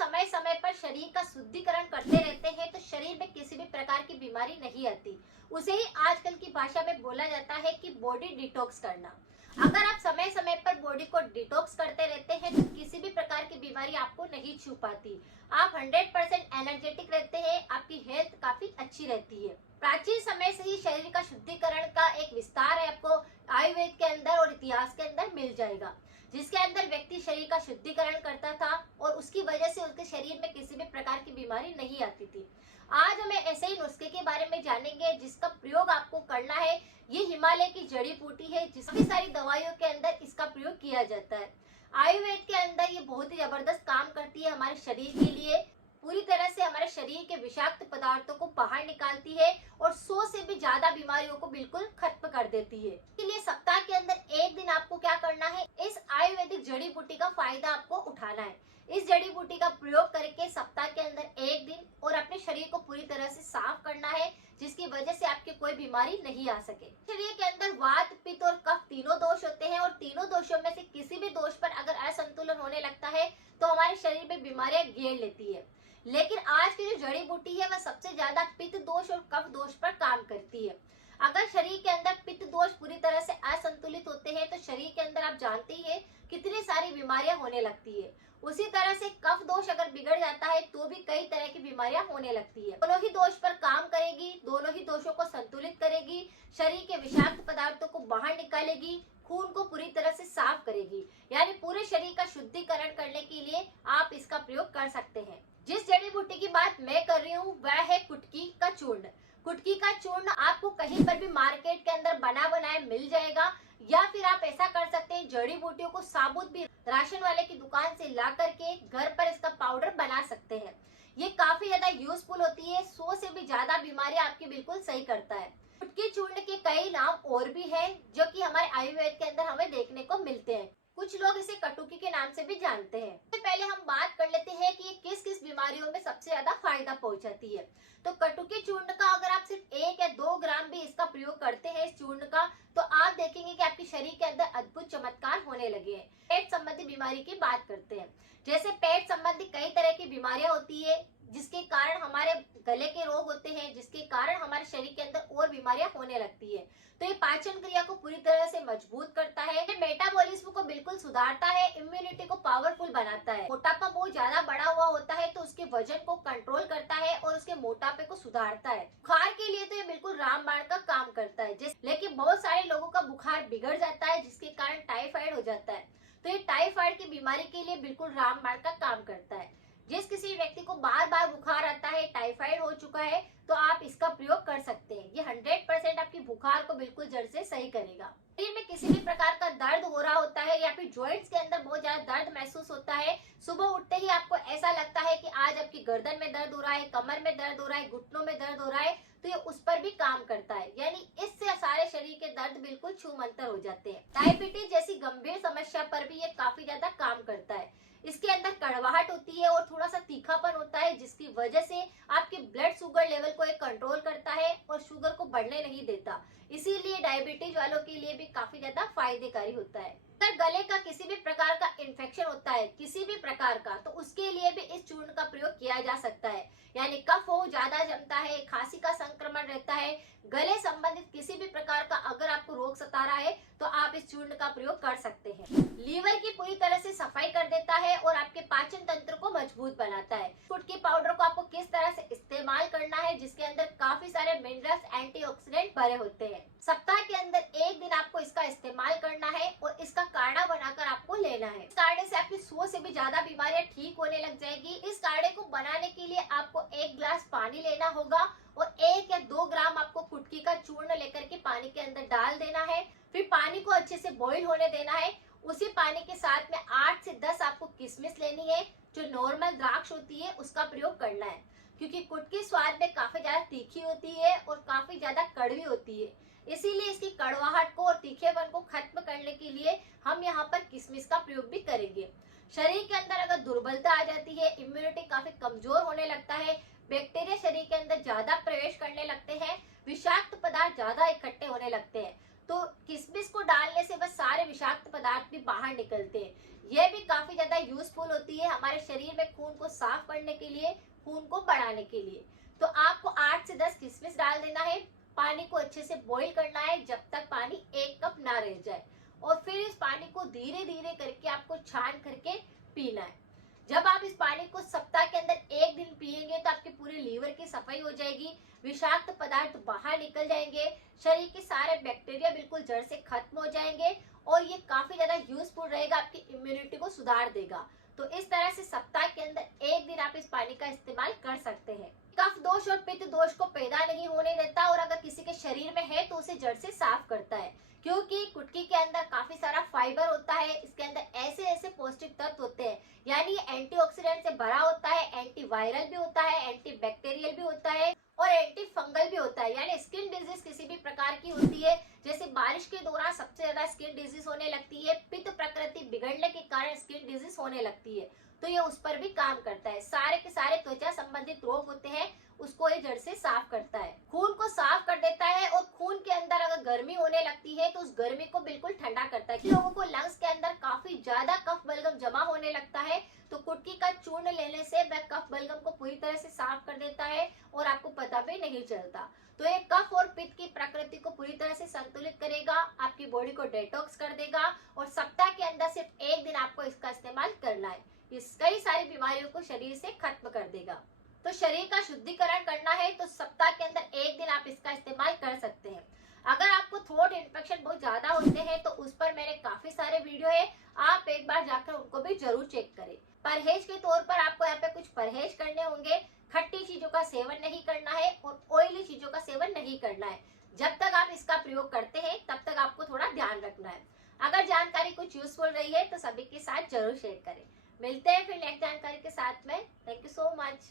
समय समय पर शरीर का शुद्धिकरण करते रहते हैं तो शरीर में किसी भी प्रकार की बीमारी नहीं आती। उसे ही आजकल की भाषा में बोला जाता है कि बॉडी डिटॉक्स करना। अगर आप समय समय पर बॉडी को डिटॉक्स करते रहते हैं तो किसी भी प्रकार की बीमारी आपको नहीं छू पाती। आप 100% एनर्जेटिक रहते हैं, आपकी हेल्थ काफी अच्छी रहती है। प्राचीन समय से ही शरीर का शुद्धिकरण का एक विस्तार है, आपको आयुर्वेद के अंदर और इतिहास के अंदर मिल जाएगा, जिसके अंदर व्यक्ति शरीर का शुद्धिकरण करता था और उसकी वजह से उसके शरीर में किसी भी प्रकार की बीमारी नहीं आती थी। आज हमें ऐसे ही नुस्खे के बारे में जानेंगे जिसका प्रयोग आपको करना है। ये हिमालय की जड़ी बूटी है, जिसकी सारी दवाइयों के अंदर इसका प्रयोग किया जाता है। आयुर्वेद के अंदर ये बहुत ही जबरदस्त काम करती है हमारे शरीर के लिए। पूरी तरह से हमारे शरीर के विषाक्त पदार्थों को बाहर निकालती है और 100 से भी ज्यादा बीमारियों को बिल्कुल खत्म कर देती है। इसके लिए सप्ताह के अंदर एक दिन आपको क्या करना है, इस आयुर्वेदिक जड़ी बूटी का फायदा आपको उठाना है। इस जड़ी बूटी का प्रयोग करके सप्ताह के अंदर एक दिन और अपने शरीर को पूरी तरह से साफ करना है, जिसकी वजह से आपकी कोई बीमारी नहीं आ सके। शरीर के अंदर वात, पित्त और कफ तीनों दोष होते हैं और तीनों दोषों में से किसी भी दोष पर अगर असंतुलन होने लगता है तो हमारे शरीर में बीमारियां घेर लेती है। लेकिन आज की जो जड़ी बूटी है वह सबसे ज्यादा पित्त दोष और कफ दोष पर काम करती है। अगर शरीर के अंदर पित्त दोष पूरी तरह से असंतुलित होते हैं तो शरीर के अंदर आप जानते ही हैं कितनी सारी बीमारियां होने लगती है। उसी तरह से कफ दोष अगर बिगड़ जाता है तो भी कई तरह की बीमारियां होने लगती है। दोनों ही दोष पर काम करेगी, दोनों ही दोषों को संतुलित करेगी, शरीर के विषाक्त पदार्थों को बाहर निकालेगी, खून को पूरी तरह से साफ करेगी। यानी पूरे शरीर का शुद्धिकरण करने के लिए आप इसका प्रयोग कर सकते हैं। जिस जड़ी बूटी की बात मैं कर रही हूँ वह है कुटकी का चूर्ण। कुटकी का चूर्ण आपको कहीं पर भी मार्केट के अंदर बना बनाया मिल जाएगा, या फिर आप ऐसा कर सकते हैं जड़ी बूटियों को साबुत भी राशन वाले की दुकान से ला करके घर पर इसका पाउडर बना सकते हैं। ये काफी ज्यादा यूजफुल होती है, 100 से भी ज्यादा बीमारियां आपकी बिल्कुल सही करता है। कुटकी चूर्ण के कई नाम और भी है जो कि हमारे आयुर्वेद के अंदर हमें देखने को मिलते हैं। कुछ लोग इसे कटुकी के नाम से भी जानते हैं। सबसे पहले हम बात कर लेते हैं कि ये किस किस बीमारियों में सबसे ज्यादा फायदा पहुंचाती है। तो कटुकी चूर्ण का अगर आप सिर्फ 1 या 2 ग्राम भी इसका प्रयोग करते हैं इस चूर्ण का, तो आप देखेंगे कि आपके शरीर के अंदर अद्भुत चमत्कार होने लगे हैं। पेट संबंधी बीमारी की बात करते हैं। जैसे पेट संबंधी कई तरह की बीमारियां होती है, जिसके कारण हमारे गले के रोग होते हैं, जिसके कारण हमारे शरीर के अंदर और बीमारियां होने लगती है। तो ये पाचन क्रिया को पूरी तरह से मजबूत करता है, मेटाबॉलिज्म को बिल्कुल सुधारता है, इम्यूनिटी को पावरफुल बनाता है। मोटापा बहुत ज्यादा बढ़ा हुआ होता है तो उसके वजन को कंट्रोल करता है और उसके मोटापे को सुधारता है। बुखार के लिए तो ये बिल्कुल रामबाण का काम करता है। लेकिन बहुत सारे लोगों का बुखार बिगड़ जाता है जिसके कारण टाइफाइड हो जाता है। तो ये टाइफाइड की बीमारी के लिए बिल्कुल रामबाण का काम करता है। जिस किसी व्यक्ति को बार बार बुखार आता है, टाइफाइड हो चुका है, तो आप इसका प्रयोग कर सकते हैं। ये 100% आपकी बुखार को बिल्कुल जड़ से सही करेगा। शरीर में किसी भी प्रकार का दर्द हो रहा होता है या फिर जॉइंट्स के अंदर बहुत ज्यादा दर्द महसूस होता है, सुबह उठते ही आपको ऐसा लगता है कि आज आपकी गर्दन में दर्द हो रहा है, कमर में दर्द हो रहा है, घुटनों में दर्द हो रहा है, तो ये उस पर भी काम करता है। यानी इससे सारे शरीर के दर्द बिल्कुल छूमंतर हो जाते हैं। डायबिटीज जैसी गंभीर समस्या पर भी ये काफी ज्यादा काम करता है। इसके अंदर कड़वाहट होती है और थोड़ा सा तीखापन होता है, जिसकी वजह से आपके ब्लड शुगर लेवल को एक कंट्रोल करता है और शुगर को बढ़ने नहीं देता। इसीलिए डायबिटीज वालों के लिए भी काफी ज्यादा फायदेकारी होता है। अगर गले का किसी भी प्रकार का इन्फेक्शन होता है, किसी भी प्रकार का, तो उसके लिए भी इस चूर्ण का प्रयोग किया जा सकता है। यानी कफ हो ज्यादा जमता है, खांसी का संक्रमण रहता है, गले संबंधित किसी भी प्रकार का अगर आपको रोग सता रहा है तो आप इस चूर्ण का प्रयोग कर सकते हैं। लीवर की पूरी तरह से सफाई कर देता है और आपके पाचन तंत्र को मजबूत बनाता है। कुटकी पाउडर को आपको किस तरह से इस्तेमाल करना है, जिसके अंदर काफी सारे मिनरल्स, एंटीऑक्सीडेंट भरे होते हैं। सप्ताह के अंदर एक दिन आपको इसका इस्तेमाल करना है और इसका काढ़ा बनाकर आपको लेना है। इस काढ़े से आपकी 100 से भी ज्यादा बीमारियां ठीक होने लग जाएगी। इस काढ़े को बनाने के लिए आपको 1 गिलास पानी लेना होगा और 1 या 2 ग्राम आपको कुटकी का चूर्ण लेकर के पानी के अंदर डाल देना है। फिर पानी को अच्छे से बॉईल होने देना है। उसी पानी के साथ में 8 से 10 आपको किशमिश लेनी है, जो नॉर्मल द्राक्ष होती है उसका प्रयोग करना है, क्योंकि कुटकी स्वाद में काफी ज्यादा तीखी होती है और काफी ज्यादा कड़वी होती है। इसीलिए इसकी कड़वाहट को और तीखेपन को खत्म करने के लिए हम यहाँ पर किशमिश का प्रयोग भी करेंगे। शरीर के अंदर अगर दुर्बलता आ जाती है, इम्यूनिटी काफी कमजोर होने लगता है, बैक्टीरिया शरीर के अंदर ज्यादा प्रवेश करने लगते हैं, विषाक्त पदार्थ ज्यादा इकट्ठे होने लगते हैं, तो किशमिश को डालने से बस सारे विषाक्त पदार्थ भी बाहर निकलते हैं। ये भी काफी ज्यादा यूजफुल होती है हमारे शरीर में खून को साफ करने के लिए, खून को बढ़ाने के लिए। तो आपको 8 से 10 किशमिश डाल देना है, पानी को अच्छे से बॉईल करना है जब तक पानी 1 कप ना रह जाए, और फिर इस पानी को धीरे धीरे करके आपको छान करके पीना है। जब आप इस पानी को सप्ताह के अंदर 1 दिन पिएंगे तो आपके पूरे लीवर की सफाई हो जाएगी, विषाक्त पदार्थ बाहर निकल जाएंगे, शरीर के सारे बैक्टीरिया बिल्कुल जड़ से खत्म हो जाएंगे, और ये काफी ज्यादा यूजफुल रहेगा, आपकी इम्यूनिटी को सुधार देगा। तो इस तरह से सप्ताह के अंदर 1 दिन आप इस पानी का इस्तेमाल कर सकते हैं। कफ दोष और पित्त दोष को पैदा नहीं होने देता, और अगर किसी के शरीर में है तो उसे जड़ से साफ करता है, क्योंकि कुटकी के अंदर काफी सारा फाइबर होता है, इसके अंदर ऐसे ऐसे पौष्टिक तत्व होते हैं, यानी ये एंटीऑक्सीडेंट से भरा होता है, एंटी वायरल भी होता है, एंटी बैक्टीरियल भी होता है, और एंटी फंगल भी होता है। यानी स्किन डिजीज किसी भी प्रकार की होती है, जैसे बारिश के दौरान सबसे ज्यादा स्किन डिजीज होने लगती है, पित्त प्रकृति बिगड़ने के कारण स्किन डिजीज होने लगती है, तो ये उस पर भी काम करता है। सारे के सारे त्वचा संबंधित रोग होते हैं, उसको ये जड़ से साफ करता है, खून को साफ कर देता है, और खून के अंदर अगर गर्मी होने लगती है तो उस गर्मी को बिल्कुल ठंडा करता है। लोगों को लंग्स के अंदर काफी ज्यादा कफ बलगम जमा होने लगता है, तो कुटकी का चूर्ण लेने से वह कफ बलगम को पूरी तरह से साफ कर देता है, और आपको पता भी नहीं चलता। तो ये कफ और पित्त की प्रकृति को पूरी तरह से संतुलित करेगा, आपकी बॉडी को डिटॉक्स कर देगा, और सप्ताह के अंदर सिर्फ 1 दिन आपको इसका इस्तेमाल करना है। इस कई सारी बीमारियों को शरीर से खत्म कर देगा। तो शरीर का शुद्धिकरण करना है तो सप्ताह के अंदर 1 दिन आप इसका इस्तेमाल कर सकते हैं। अगर आपको थ्रोट इन्फेक्शन बहुत ज्यादा होते हैं तो उस पर मेरे काफी सारे वीडियो है, आप एक बार जाकर उनको भी जरूर चेक करें। परहेज के तौर पर आपको यहाँ पे कुछ परहेज करने होंगे। खट्टी चीजों का सेवन नहीं करना है, और ऑयली चीजों का सेवन नहीं करना है। जब तक आप इसका प्रयोग करते हैं तब तक आपको थोड़ा ध्यान रखना है। अगर जानकारी कुछ यूजफुल रही है तो सभी के साथ जरूर शेयर करें। मिलते हैं फिर नेक्स्ट जानकारी के साथ में। Thank you so much.